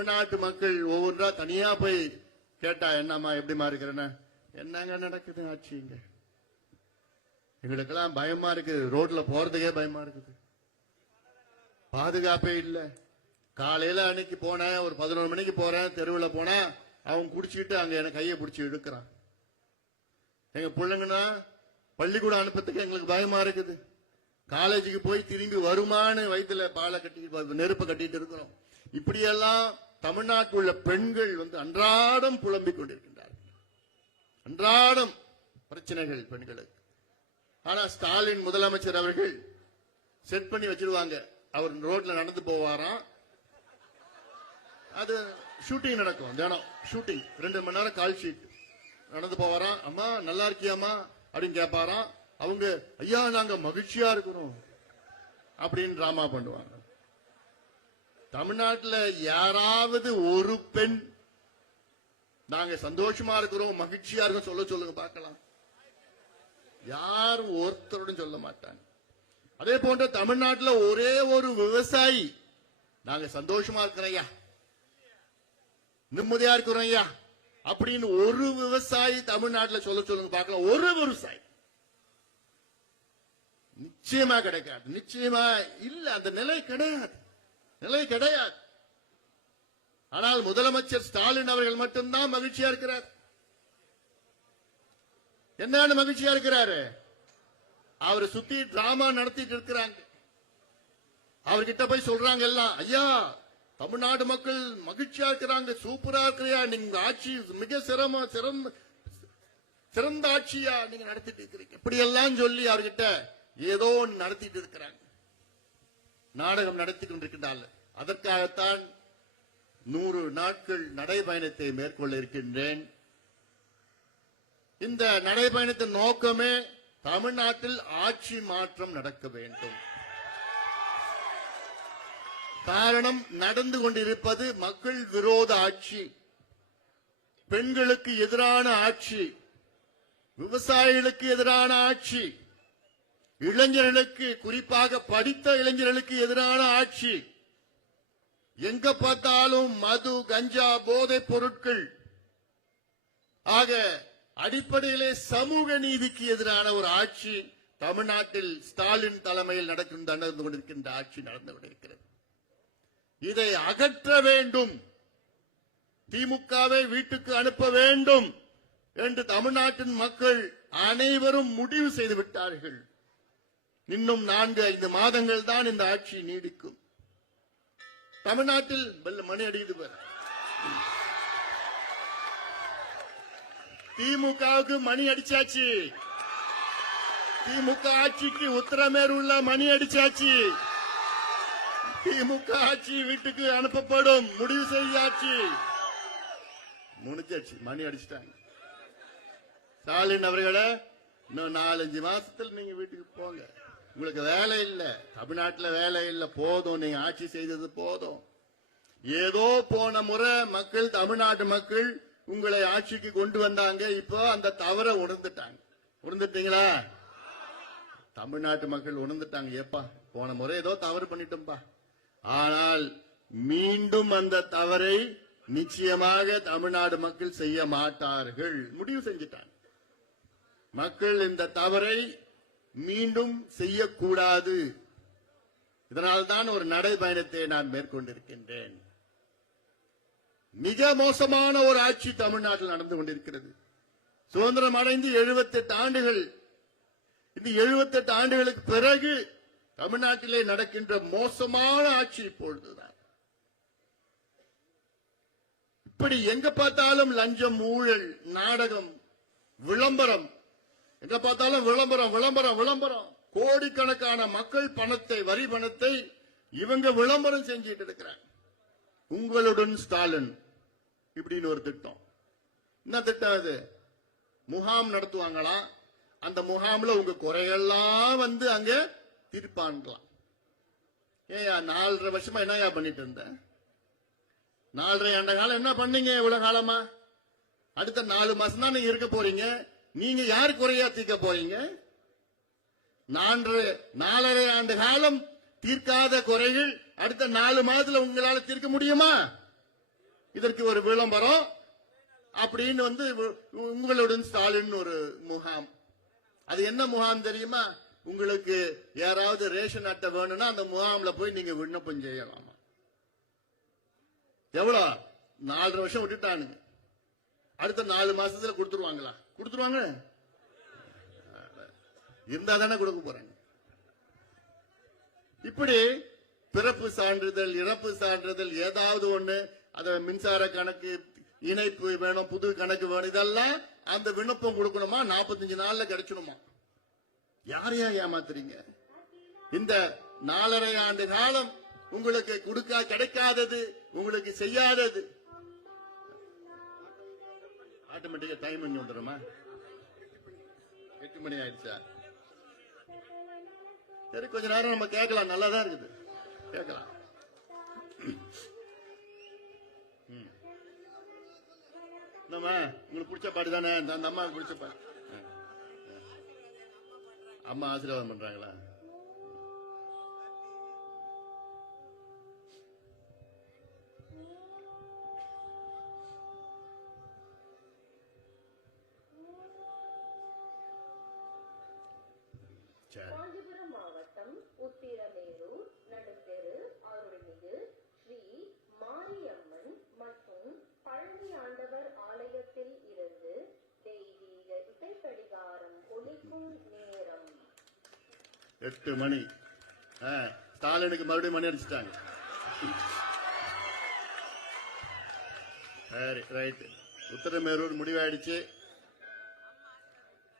தமிழ்நாட்டு மக்கள் ஒவ்வொன்றா தனியா போய் கேட்டா என்னம்மா எப்படிமா இருக்கிறேன்னு என்னங்க நடக்குது ஆட்சிங்க எங்களுக்கெல்லாம் பயமா இருக்கு. ரோட்ல போறதுக்கே பயமா இருக்குது. பாதுகாப்பே இல்ல. காலையில அன்னைக்கு போனேன், ஒரு 11 மணிக்கு போறேன், தெருவில் போனா அவன் குடிச்சுக்கிட்டு அங்க எனக்கு கையை பிடிச்சி இழுக்கிறான். எங்க பிள்ளைங்கன்னா பள்ளிக்கூடம் அனுப்பத்துக்கு எங்களுக்கு பயமா இருக்குது. காலேஜுக்கு போய் திரும்பி வருமானு வயிற்றுல பாலை கட்டி நெருப்பை கட்டிட்டு இருக்கிறோம். இப்படியெல்லாம் தமிழ்நாட்டில் உள்ள பெண்கள் அன்றாடம் புலம்பிக் கொண்டிருக்கின்றார்கள். அன்றாடம் பிரச்சனைகள் பெண்களுக்கு. ஆனா ஸ்டாலின் முதலமைச்சர் அவர்கள் செட் பண்ணி வச்சிருவாங்க. அவர் ரோட்ல நடந்து போவாராம், அது ஷூட்டிங் நடக்கும், தினம் ஷூட்டிங் 2 மணி நேரம் கால் ஷீட். நடந்து போவாராம், அம்மா நல்லா இருக்கியாமா அப்படின்னு கேட்பாராம். அவங்க ஐயா நாங்க மகிழ்ச்சியா இருக்கிறோம் அப்படின்னு டிராமா பண்ணுவாங்க. தமிழ்நாட்டில் யாராவது ஒரு பெண் நாங்க சந்தோஷமா இருக்கிறோம் மகிழ்ச்சியா இருக்கோம் சொல்லுங்க பார்க்கலாம். யாரும் ஒருத்தருடன் சொல்ல மாட்டாங்க. அதே போன்ற தமிழ்நாட்டில் ஒரே ஒரு விவசாயி நாங்க சந்தோஷமா இருக்கிறையா நிம்மதியா இருக்கிறோம் ஐயா அப்படின்னு ஒரு விவசாயி தமிழ்நாட்டில் சொல்லுங்க பார்க்கலாம். ஒரு விவசாயி நிச்சயமா கிடைக்காது. நிச்சயமா இல்ல, அந்த நிலை கிடையாது. ஆனால் முதலமைச்சர் ஸ்டாலின் அவர்கள் மட்டும்தான் மகிழ்ச்சியா இருக்கிறார். என்னன்னு மகிழ்ச்சியா இருக்கிறாரு? அவரை சுத்தி டிராமா நடத்திட்டு இருக்கிறாங்க. அவர்கிட்ட போய் சொல்றாங்க எல்லாம், ஐயா தமிழ்நாடு மக்கள் மகிழ்ச்சியா இருக்கிறாங்க, சூப்பரா இருக்கிறியா, நீங்க ஆட்சி மிக சிறந்த ஆட்சியா நீங்க நடத்திட்டு இருக்கிறீங்க, இப்படி எல்லாம் சொல்லி அவர்கிட்ட ஏதோ நடத்திட்டு இருக்கிறாங்க, நாடகம் நடத்தி கொண்டிருக்கின்றார்கள். அதற்காகத்தான் 100 நாட்கள் நடைபயணத்தை மேற்கொள்ள இருக்கின்றேன். இந்த நடைபயணத்தின் நோக்கமே தமிழ்நாட்டில் ஆட்சி மாற்றம் நடக்க வேண்டும். காரணம், நடந்து கொண்டிருப்பது மக்கள் விரோத ஆட்சி, பெண்களுக்கு எதிரான ஆட்சி, விவசாயிகளுக்கு எதிரான ஆட்சி, இளைஞர்களுக்கு, குறிப்பாக படித்த இளைஞர்களுக்கு எதிரான ஆட்சி. எங்க பார்த்தாலும் மது, கஞ்சா, போதைப் பொருட்கள், ஆக அடிப்படையிலே சமூக நீதிக்கு எதிரான ஒரு ஆட்சி தமிழ்நாட்டில் ஸ்டாலின் தலைமையில் நடந்து கொண்டிருக்கின்ற ஆட்சி நடந்து கொண்டிருக்கிறது. இதை அகற்ற வேண்டும், திமுகவை வீட்டுக்கு அனுப்ப வேண்டும் என்று தமிழ்நாட்டின் மக்கள் அனைவரும் முடிவு செய்து விட்டார்கள். இன்னும் 4-5 மாதங்கள் தான் இந்த ஆட்சி நீடிக்கும். தமிழ்நாட்டில் மணி அடிக்குது. திமுகவுக்கு மணி அடிச்சாச்சு. திமுக ஆட்சிக்கு உத்தரமேரூர்ல மணி அடிச்சாச்சு. திமுக ஆட்சி வீட்டுக்கு அனுப்பப்படும், முடிவு செய்யாச்சு, முடிஞ்சாச்சு, மணி அடிச்சிட்டாங்க. ஸ்டாலின் அவர்களே, இன்னும் 4-5 மாசத்துல நீங்க வீட்டுக்கு போங்க. உங்களுக்கு வேலை இல்ல, தமிழ்நாட்டில் வேலை இல்ல, போதும், நீங்க ஆட்சி செய்தது போதும். ஏதோ போன முறை மக்கள், தமிழ்நாட்டு மக்கள் உங்களை ஆட்சிக்கு கொண்டு வந்தாங்க, இப்போ அந்த தவறை உணர்ந்துட்டீங்களா? தமிழ்நாட்டு மக்கள் உணர்ந்துட்டாங்க. ஏப்பா போன முறை ஏதோ தவறு பண்ணிட்டோம்பா, ஆனால் மீண்டும் அந்த தவறை நிச்சயமாக தமிழ்நாடு மக்கள் செய்ய மாட்டார்கள், முடிவு செஞ்சிட்டாங்க. மக்கள் இந்த தவறை மீண்டும் செய்யக்கூடாது. இதனால்தான் ஒரு நடைபயணத்தை நான் மேற்கொண்டிருக்கின்றேன். மிக மோசமான ஒரு ஆட்சி தமிழ்நாட்டில் நடந்து கொண்டிருக்கிறது. சுதந்திரம் அடைந்து 78 ஆண்டுகள். இந்த 78 ஆண்டுகளுக்கு பிறகு தமிழ்நாட்டிலே நடக்கின்ற மோசமான ஆட்சி இப்பொழுதுதான். இப்படி எங்க பார்த்தாலும் லஞ்சம், ஊழல், நாடகம், விளம்பரம், எங்க பார்த்தாலும் விளம்பரம். கோடிக்கணக்கான மக்கள் பணத்தை, வரி பணத்தை இவங்க விளம்பரம் செஞ்சிட்டு இருக்கிறாங்க. உங்களுடன் ஸ்டாலின் இப்படின்னு ஒரு திட்டம். என்ன திட்டம் இது? முகாம் நடத்துவாங்களா, அந்த முகாம்ல உங்க குறையெல்லாம் அங்க தீர்ப்பான்லாம். ஏயா 4.5 வருஷமா என்னையா பண்ணிட்டு இருந்த? 4.5 ஆண்டு காலம் என்ன பண்ணீங்க? இவ்வளவு காலமா அடுத்த 4 மாசம் தான் நீங்க இருக்க போறீங்க. நீங்க யாரு குறையா தீர்க்க போறீங்க? 4.5 ஆண்டு காலம் தீர்க்காத குறைகள் அடுத்த 4 மாதத்துல உங்களால தீர்க்க முடியுமா? இதற்கு ஒரு விளம்பரம் அப்படின்னு வந்து உங்களுடன் ஸ்டாலின் ஒரு முகாம். அது என்ன முகாம் தெரியுமா? உங்களுக்கு யாராவது ரேஷன் அட்டை வேணும்னா அந்த முகாம்ல போய் நீங்க விண்ணப்பம் செய்யலாமா. எவ்வளவு 4.5 வருஷம் விட்டுட்டானுங்க. அடுத்த 4 மாசத்துல கொடுத்துருவாங்களா? கொடுத்துருவாங்க. இருந்தா தானே கொடுக்க போறாங்க. இப்படி பிறப்பு சான்றிதழ், இறப்பு சான்றிதழ், ஏதாவது ஒண்ணு, அத மின்சார கணக்கு, இணைப்பு வேணும், புது கணக்கு வேணும், இதெல்லாம் அந்த விண்ணப்பம் கொடுக்கணுமா? 45 நாள்ல கிடைச்சணுமா? யாரையா ஏமாத்துறீங்க? இந்த 4.5 ஆண்டு காலம் உங்களுக்கு கிடைக்காதது, உங்களுக்கு செய்யாதது. ஆட்டோமேட்டிக்கா டைம் பண்ணி வந்துடுமா? 8 மணி ஆயிடுச்சா? சரி, கொஞ்ச நேரம் நம்ம கேட்கலாம். நல்லாதான் இருக்குது, கேட்கலாம். நம்ம உங்களுக்கு பிடிச்ச பாட்டு தானே? அந்த அம்மாவுக்கு பிடிச்ச பாட்டு. அம்மா ஆசீர்வாதம் பண்றாங்களா? காஞ்சிபுரம் மாவட்டம் உத்திரமேரூர் நடுத்தெரு அருள்மிகு ஸ்ரீ மாரியம்மன் மற்றும் பழனி ஆண்டவர் ஆலயத்தில் இருந்து தெய்வீக இசைக்கடிகாரம் ஒலிக்கும் நேரம் 8 மணி. ஸ்டாலினுக்கு மறுபடியும் மணி அடிச்சுட்டாங்க. சரி, ரைட். உத்தரமேரூர் முடிவாயிடுச்சு.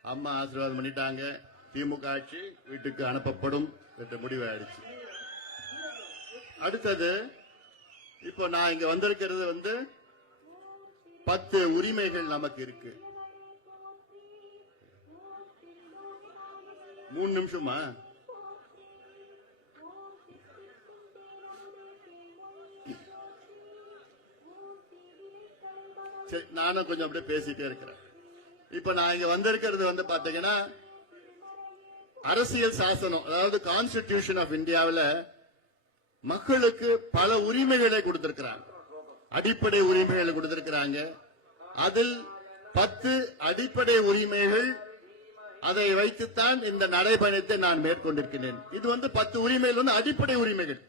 அம்மா ஆசீர்வாதம் பண்ணிட்டாங்க. திமுக ஆட்சி வீட்டுக்கு அனுப்பப்படும் என்ற முடிவாயிடுச்சு. அடுத்தது, இப்போ நான் இங்க வந்திருக்கிறது வந்து 10 உரிமைகள் நமக்கு இருக்கு. 3 நிமிஷமா? சரி, நானும் கொஞ்சம் அப்படியே பேசிட்டே இருக்கிறேன். இப்ப நான் இங்க வந்திருக்கிறது வந்து பாத்தீங்கன்னா, அரசியல் சாசனம், அதாவது கான்ஸ்டிடியூஷன் ஆஃப் இந்தியாவில் மக்களுக்கு பல உரிமைகளை கொடுத்திருக்கிறாங்க. அடிப்படை உரிமைகளை கொடுத்திருக்கிறாங்க. அதில் 10 அடிப்படை உரிமைகள், அதை வைத்துத்தான் இந்த நடைபயணத்தை நான் மேற்கொண்டிருக்கிறேன். இது வந்து 10 உரிமைகள் வந்து அடிப்படை உரிமைகள்.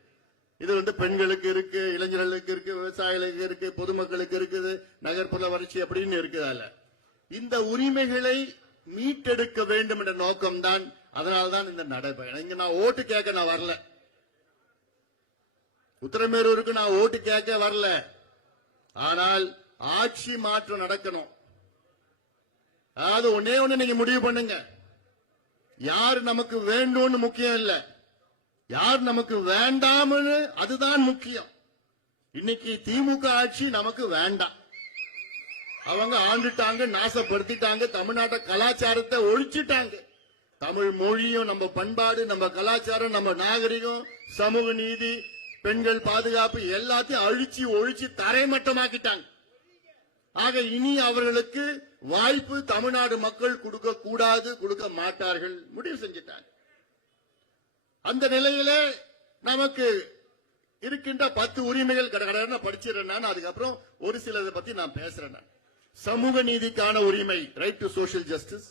இது வந்து பெண்களுக்கு இருக்கு, இளைஞர்களுக்கு இருக்கு, விவசாயிகளுக்கு இருக்கு, பொதுமக்களுக்கு இருக்குது, நகர்ப்புற வளர்ச்சி அப்படின்னு இருக்குதால இந்த உரிமைகளை மீட்டெடுக்க வேண்டும் என்ற நோக்கம்தான். அதனால்தான் இந்த நடைபயணம். இங்க நான் ஓட்டு கேட்க நான் வரல, உத்தரமேரூருக்கு நான் ஓட்டு கேட்க வரல. ஆனால் ஆட்சி மாற்றம் நடக்கணும். அதாவது ஒன்னே ஒண்ணு நீங்க முடிவு பண்ணுங்க. யார் நமக்கு வேண்டும்னு முக்கியம் இல்ல, யார் நமக்கு வேண்டாம்னு அதுதான் முக்கியம். இன்னைக்கு திமுக ஆட்சி நமக்கு வேண்டாம். அவங்க ஆண்டுட்டாங்க, நாசப்படுத்திட்டாங்க, தமிழ்நாட்டை கலாச்சாரத்தை ஒழிச்சிட்டாங்க. தமிழ் மொழியும், நம்ம பண்பாடு, நம்ம கலாச்சாரம், நம்ம நாகரிகம், சமூக நீதி, பெண்கள் பாதுகாப்பு எல்லாத்தையும் அழிச்சு ஒழிச்சு தரைமட்டமாக்கிட்டாங்க. ஆக இனி அவர்களுக்கு வாய்ப்பு தமிழ்நாடு மக்கள் கொடுக்க கூடாது, கொடுக்க மாட்டார்கள், முடிவு செஞ்சிட்டாங்க. அந்த நிலையில நமக்கு இருக்கின்ற 10 உரிமைகள் கடற்கடை படிச்சிடறேன் நான். அதுக்கப்புறம் ஒரு சிலதை பத்தி நான் பேசுறேன். சமூக நீதிக்கான உரிமை, ரைட் டு சோஷியல் ஜஸ்டிஸ்.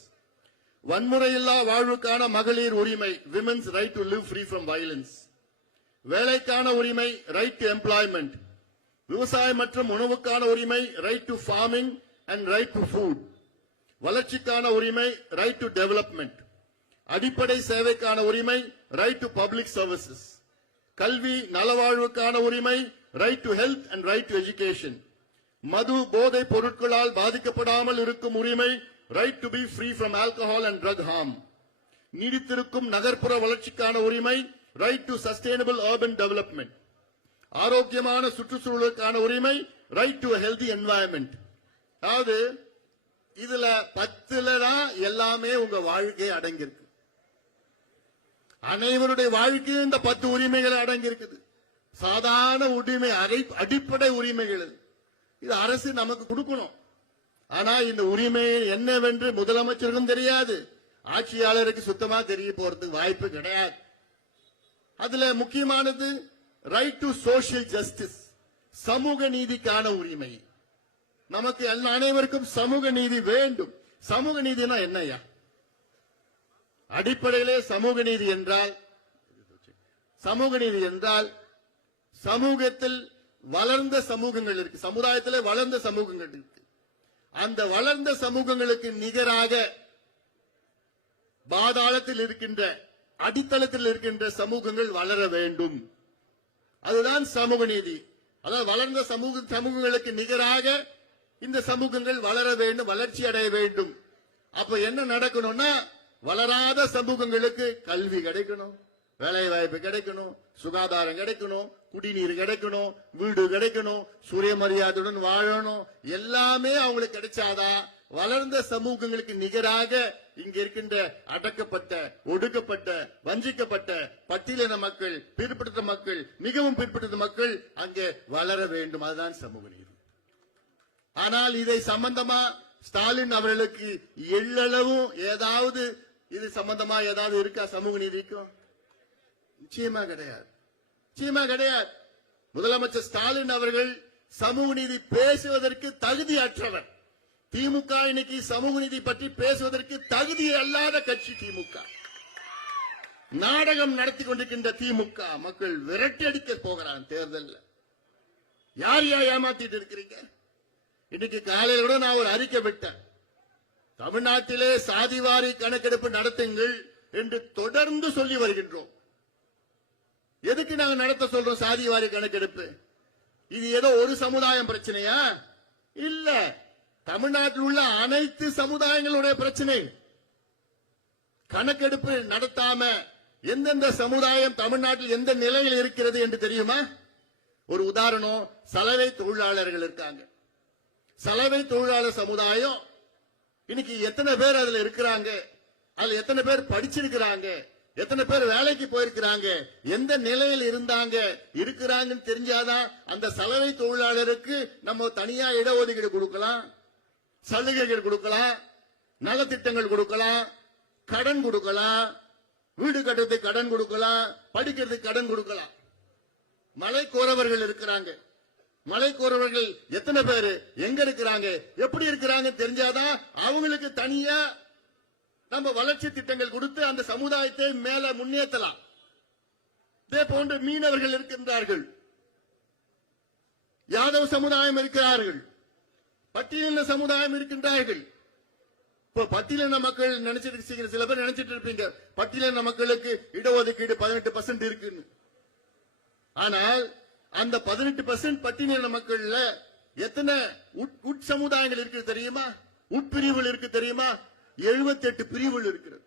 வன்முறையில்லா வாழ்வுக்கான மகளிர் உரிமை, women's right to live free from violence. வேலைக்கான உரிமை, ரைட் டு எம்ப்ளாய்மெண்ட். விவசாயம் மற்றும் உணவுக்கான உரிமை, right to farming and right to food. வளர்ச்சிக்கான உரிமை, ரைட் டு டெவலப்மெண்ட். அடிப்படை சேவைக்கான உரிமை, ரைட் டு பப்ளிக் சர்வீசஸ். கல்வி நலவாழ்வுக்கான உரிமை, right to health and right to education. மது போதை பொருட்களால் பாதிக்கப்படாமல் இருக்கும் உரிமை, right to be free from alcohol and drug harm. நீடித்திருக்கும் நகர்ப்புற வளர்ச்சிக்கான உரிமை, right to sustainable urban development. ஆரோக்கியமான சுற்றுச்சூழலுக்கான உரிமை, ரைட் டு ஹெல்தி என்வாயன்மெண்ட். அதாவது இதுல 10ல தான் எல்லாமே உங்க வாழ்க்கை அடங்கியிருக்கு. அனைவருடைய வாழ்க்கையும் இந்த 10 உரிமைகள் அடங்கியிருக்குது. சாதாரண உரிமை, அடிப்படை உரிமைகள். இது அரசு நமக்கு கொடுக்கணும். ஆனா இந்த உரிமை என்னவென்று முதலமைச்சருக்கும் தெரியாது, ஆட்சியாளருக்கு சுத்தமா தெரிய போறதுக்கு வாய்ப்பு கிடையாது. அதுல முக்கியமானது ரைட் டு சோஷியல் ஜஸ்டிஸ், சமூக நீதிக்கான உரிமை. நமக்கு அனைவருக்கும் சமூக நீதி வேண்டும். சமூக நீதினா என்னையா? அடிப்படையிலே சமூக நீதி என்றால் சமூகத்தில் வளர்ந்த சமூகங்கள் இருக்கு, சமுதாயத்தில் வளர்ந்த சமூகங்கள் இருக்கு. அந்த வளர்ந்த சமூகங்களுக்கு நிகராக பாதாளத்தில் இருக்கின்ற, அடித்தளத்தில் இருக்கின்ற சமூகங்கள் வளர வேண்டும். அதுதான் சமூக நீதி. அதாவது வளர்ந்த சமூகங்களுக்கு நிகராக இந்த சமூகங்கள் வளர வேண்டும், வளர்ச்சி அடைய வேண்டும். அப்ப என்ன நடக்கணும்னா, வளராத சமூகங்களுக்கு கல்வி கிடைக்கணும், வேலை வாய்ப்பு கிடைக்கணும், சுகாதாரம் கிடைக்கணும், குடிநீர் கிடைக்கணும், வீடு கிடைக்கணும், சூரிய மரியாதையுடன் வாழணும். எல்லாமே அவங்களுக்கு கிடைச்சாதான் வளர்ந்த சமூகங்களுக்கு நிகராக இங்க இருக்கின்ற அடக்கப்பட்ட, ஒடுக்கப்பட்ட, வஞ்சிக்கப்பட்ட பட்டியலின மக்கள், பிற்படுத்த மக்கள், மிகவும் பிற்படுத்த மக்கள் அங்கே வளர வேண்டும். அதுதான் சமூக நீதி. ஆனால் இதை சம்பந்தமா ஸ்டாலின் அவர்களுக்கு எள்ளளவும் ஏதாவது இது சம்பந்தமா ஏதாவது இருக்கா? சமூக நீதிக்கும் நிச்சயமா கிடையாது, நிச்சயமா கிடையாது. முதலமைச்சர் ஸ்டாலின் அவர்கள் சமூக நீதி பேசுவதற்கு தகுதியற்றவர். திமுக இன்னைக்கு சமூக நீதி பற்றி பேசுவதற்கு தகுதி அல்லாத கட்சி திமுக. நாடகம் நடத்தி கொண்டிருக்கின்ற திமுக மக்கள் விரட்டி அடிக்க போகிறான் தேர்தல். யார் ஏமாத்திட்டு இருக்கிறீங்க? இன்னைக்கு காலையில் கூட நான் ஒரு அறிக்கை விட்டேன். தமிழ்நாட்டிலே சாதிவாரி கணக்கெடுப்பு நடத்துங்கள் என்று தொடர்ந்து சொல்லி வருகின்றோம். எதுக்கு நாங்க நடத்த சொல்றோம் சாதிவாரி கணக்கெடுப்பு? இது ஏதோ ஒரு சமுதாயம் பிரச்சனையா? இல்ல, தமிழ்நாட்டில் உள்ள அனைத்து சமுதாயங்களுடைய பிரச்சனை. கணக்கெடுப்பு நடத்தாம எந்தெந்த சமுதாயம் தமிழ்நாட்டில் எந்த நிலையில் இருக்கிறது என்று தெரியுமா? ஒரு உதாரணம், சலவை தொழிலாளர்கள் இருக்காங்க. சலவை தொழிலாளர் சமுதாயம் இன்னைக்கு எத்தனை பேர் அதுல இருக்கிறாங்க, அதுல எத்தனை பேர் படிச்சிருக்கிறாங்க, எத்தனை பேர் வேலைக்கு போயிருக்கிறாங்க, எந்த நிலையில் இருக்கிறாங்கன்னு தெரிஞ்சாதான் அந்த சலவை தொழிலாளருக்கு நம்ம தனியா இடஒதுக்கீடு கொடுக்கலாம், சலுகைகள் கொடுக்கலாம், நலத்திட்டங்கள் கொடுக்கலாம், கடன் கொடுக்கலாம், வீடு கட்டுறதுக்கு கடன் கொடுக்கலாம், படிக்கிறதுக்கு கடன் கொடுக்கலாம். மலை கோரவர்கள் இருக்கிறாங்க. மலை கோரவர்கள் எத்தனை பேரு, எங்க இருக்கிறாங்க, எப்படி இருக்கிறாங்க தெரிஞ்சாதான் அவங்களுக்கு தனியா நம்ம வளர்ச்சி திட்டங்கள் கொடுத்து அந்த சமுதாயத்தை மேல முன்னேற்றலாம். இதே போன்று மீனவர்கள் இருக்கின்றார்கள், யாதவ சமுதாயம் இருக்கிறார்கள், பட்டியலின சமுதாயம் இருக்கின்றார்கள். இப்போ பட்டியலின மக்கள் நினைச்சிட்டு, சில பேர் நினைச்சிட்டு இருப்பீங்க பட்டியலின மக்களுக்கு இடஒதுக்கீடு 18% இருக்குன்னு. ஆனால் அந்த 18% பட்டியலின மக்கள்ல எத்தனை உட்சமுதாயங்கள் இருக்கு தெரியுமா? உட்பிரிவுகள் இருக்கு தெரியுமா? 78 பிரிவுகள் இருக்கிறது.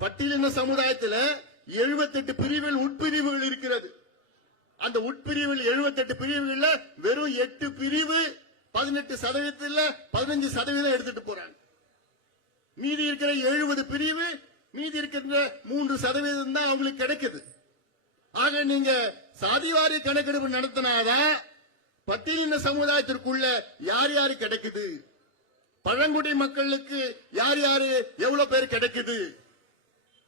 பட்டியலின சமுதாயத்தில் 78 பிரிவுகள், உட்பிரிவுகள் இருக்கிறது. அந்த உட்பிரிவில் 78 பிரிவுகள்ல வெறும் 8 பிரிவு 18% 15% எடுத்துட்டு போறாங்க. மீதி இருக்கிற 70 பிரிவு, மீதி இருக்கின்ற 3% தான் அவங்களுக்கு கிடைக்குது. ஆக நீங்க சாதிவாரி கணக்கெடுப்பு நடத்தினாதான் பட்டியலின சமுதாயத்திற்குள்ள யார் யாரு கிடைக்குது, பழங்குடி மக்களுக்கு யார் யாரு எவ்வளவு பேர் கிடைக்குது,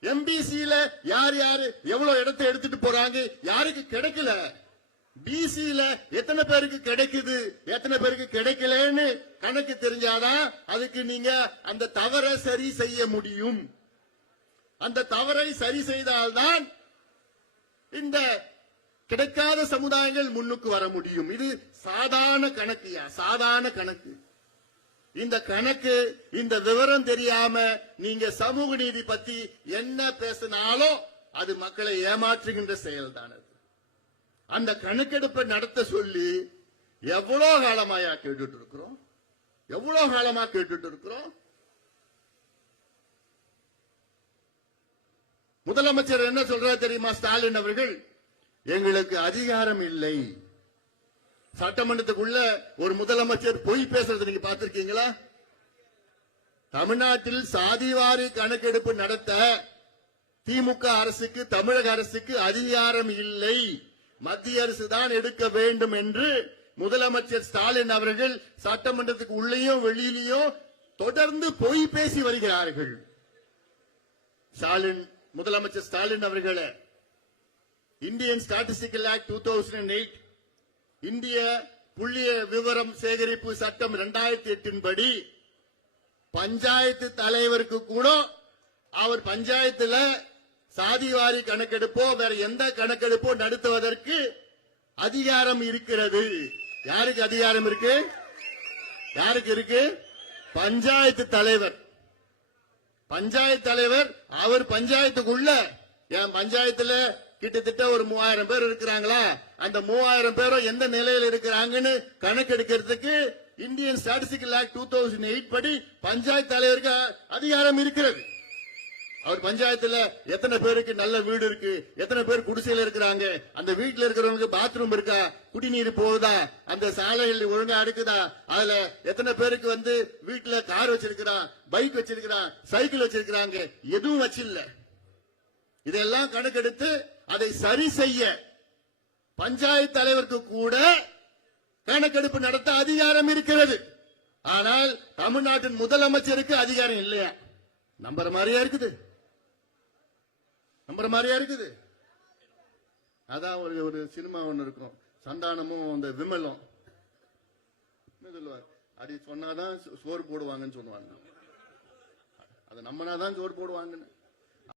எம்பிசில யார் யாரு எவ்வளவு இடத்தை எடுத்துட்டு போறாங்க, யாருக்கு கிடைக்கல, பிசில எத்தனை பேருக்கு கிடைக்குது, எத்தனை பேருக்கு கிடைக்கலன்னு கணக்கு தெரிஞ்சாதான் அதுக்கு நீங்க அந்த தவறை சரி செய்ய முடியும். அந்த தவறை சரி செய்தால்தான் இந்த கிடைக்காத சமுதாயங்கள் முன்னுக்கு வர முடியும். இது சாதாரண கணக்குயா, சாதாரண கணக்கு. இந்த கணக்கு, இந்த விவரம் தெரியாம நீங்க சமூக நீதி பத்தி என்ன பேசினாலும் அது மக்களை ஏமாற்றுகின்ற செயல்தான். அந்த கணக்கெடுப்பை நடத்த சொல்லி எவ்வளவு காலமாயா கேட்டுட்டு இருக்கிறோம், எவ்வளவு காலமா கேட்டுட்டு இருக்கிறோம். முதலமைச்சர் என்ன சொல்றாரு தெரியுமா? ஸ்டாலின் அவர்கள், எங்களுக்கு அதிகாரம் இல்லை. சட்டமன்றத்துக்குள்ள ஒரு முதலமைச்சர் பொய் பேசுறது நீங்க பார்த்திருக்கீங்களா? தமிழ்நாட்டில் சாதிவாரி கணக்கெடுப்பு நடத்த திமுக அரசுக்கு, தமிழக அரசுக்கு அதிகாரம் இல்லை, மத்திய அரசு தான் எடுக்க வேண்டும் என்று முதலமைச்சர் ஸ்டாலின் அவர்கள் சட்டமன்றத்துக்கு உள்ளேயும் வெளியிலேயும் தொடர்ந்து பொய் பேசி வருகிறார்கள். முதலமைச்சர் ஸ்டாலின் அவர்களே, இந்தியன் ஸ்டாட்டிஸ்டிக்கல் ஆக்ட் 2008 இந்திய புள்ளிய விவரம் சேகரிப்பு சட்டம் 2008 படி பஞ்சாயத்து தலைவருக்கு கூட அவர் பஞ்சாயத்துல சாதிவாரி கணக்கெடுப்போ வேற எந்த கணக்கெடுப்போ நடத்துவதற்கு அதிகாரம் இருக்கிறது. யாருக்கு அதிகாரம் இருக்கு? யாருக்கு இருக்கு? பஞ்சாயத்து தலைவர். பஞ்சாயத்து தலைவர் அவர் பஞ்சாயத்துக்குள்ள, என் பஞ்சாயத்துல கிட்டத்தட்ட ஒரு 3000 பேர் இருக்கிறாங்களா, அந்த 3000 பேரும் எந்த நிலையில் இருக்கிறாங்கன்னு கணக்கெடுக்கிறதுக்கு இந்தியன் ஸ்டாட்டிஸ்டிக்கல் ஆக்ட் 2008 படி பஞ்சாயத்து தலைவருக்கு அதிகாரம் இருக்கிறது. அவர் பஞ்சாயத்துல எத்தனை பேருக்கு நல்ல வீடு இருக்கு, எத்தனை பேர் குடிசையில இருக்கிறாங்க, அந்த வீட்டுல இருக்கிறவங்களுக்கு பாத்ரூம் இருக்கா, குடிநீர் போகுதா, அந்த சாலைகள் ஒழுங்கா இருக்குதா, அதுல எத்தனை பேருக்கு வீட்டுல கார் வச்சிருக்கிறான், பைக் வச்சிருக்கிறான், சைக்கிள் வச்சிருக்கிறாங்க, எதுவும் வச்சில்ல. இதெல்லாம் கணக்கெடுத்து அதை சரி செய்ய பஞ்சாயத்து தலைவருக்கு கூட கணக்கெடுப்பு நடத்த அதிகாரம் இருக்கிறது. ஆனால் தமிழ்நாட்டின் முதலமைச்சருக்கு அதிகாரம் இல்லையா? நம்புற மாதிரியா இருக்குது, நம்புற மாதிரியா இருக்குது. அதான் ஒரு சினிமா ஒண்ணு இருக்கும், சந்தானமும் அந்த விமலும் சொல்லுவார், அப்படி சொன்னாதான் சோறு போடுவாங்கன்னு சொல்லுவாங்க. அதை நம்பினாதான் சோறு போடுவாங்கன்னு.